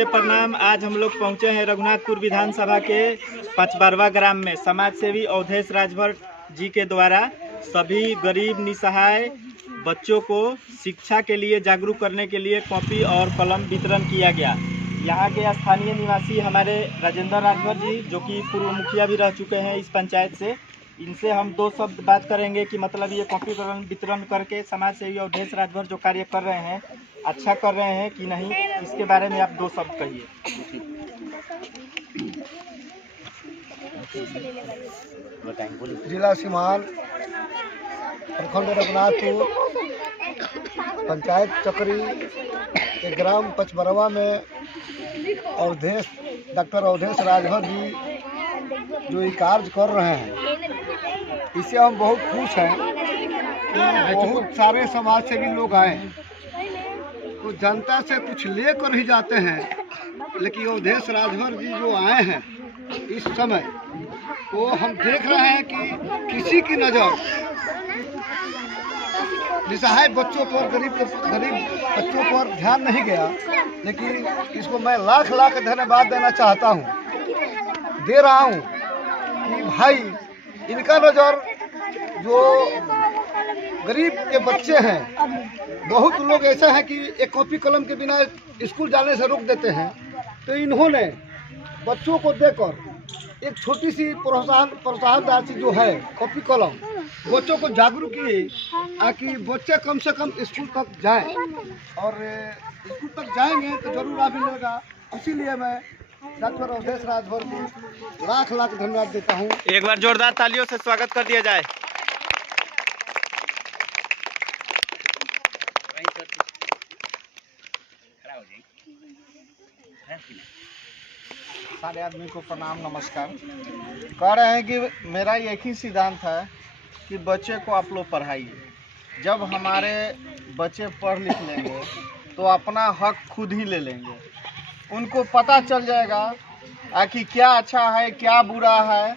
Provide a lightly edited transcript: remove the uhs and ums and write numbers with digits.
नमस्ते प्रणाम। आज हम लोग पहुंचे हैं रघुनाथपुर विधानसभा के 512वां ग्राम में। समाज सेवी अवधेश राजभर जी के द्वारा सभी गरीब निसहाय बच्चों को शिक्षा के लिए जागरूक करने के लिए कॉपी और कलम वितरण किया गया। यहाँ के स्थानीय निवासी हमारे राजेंद्र राजभर जी, जो कि पूर्व मुखिया भी रह चुके हैं इस पंचायत से, इनसे हम दो शब्द बात करेंगे कि मतलब ये कॉपी कलम वितरण करके समाज सेवी अवधेश राजभर जो कार्य कर रहे हैं अच्छा कर रहे हैं कि नहीं, इसके बारे में आप दो शब्द कहिए। जिला सीमान, प्रखंड रघुनाथपुर, पंचायत चक्री के ग्राम 512वां में डॉक्टर अवधेश राजभर जी जो ये कार्य कर रहे हैं, इससे हम बहुत खुश हैं कि बहुत सारे समाज सेवी लोग आए हैं। तो जनता से कुछ लेकर ही जाते हैं, लेकिन अवधेश राजभर जी जो आए हैं इस समय, तो हम देख रहे हैं कि किसी की नज़र निसहाय बच्चों पर, गरीब बच्चों पर ध्यान नहीं गया। लेकिन इसको मैं लाख लाख धन्यवाद देना चाहता हूँ, दे रहा हूँ कि भाई इनका नज़र जो गरीब के बच्चे हैं, बहुत लोग ऐसे हैं कि एक कॉपी कलम के बिना स्कूल जाने से रोक देते हैं, तो इन्होंने बच्चों को देकर एक छोटी सी प्रोत्साहन राशि जो है कॉपी कलम बच्चों को जागरूक किए, ताकि बच्चे कम से कम स्कूल तक जाएं, और स्कूल तक जाएंगे तो जरूर लाभ मिलेगा। इसीलिए मैं डॉक्टर अवधेश राजभर को लाख लाख धन्यवाद देता हूँ। एक बार जोरदार तालियों से स्वागत कर दिया जाए। सारे आदमी को प्रणाम, नमस्कार। कह रहे हैं कि मेरा एक ही सिद्धांत है कि बच्चे को आप लोग पढ़ाइए। जब हमारे बच्चे पढ़ लिख लेंगे तो अपना हक खुद ही ले लेंगे। उनको पता चल जाएगा कि क्या अच्छा है क्या बुरा है,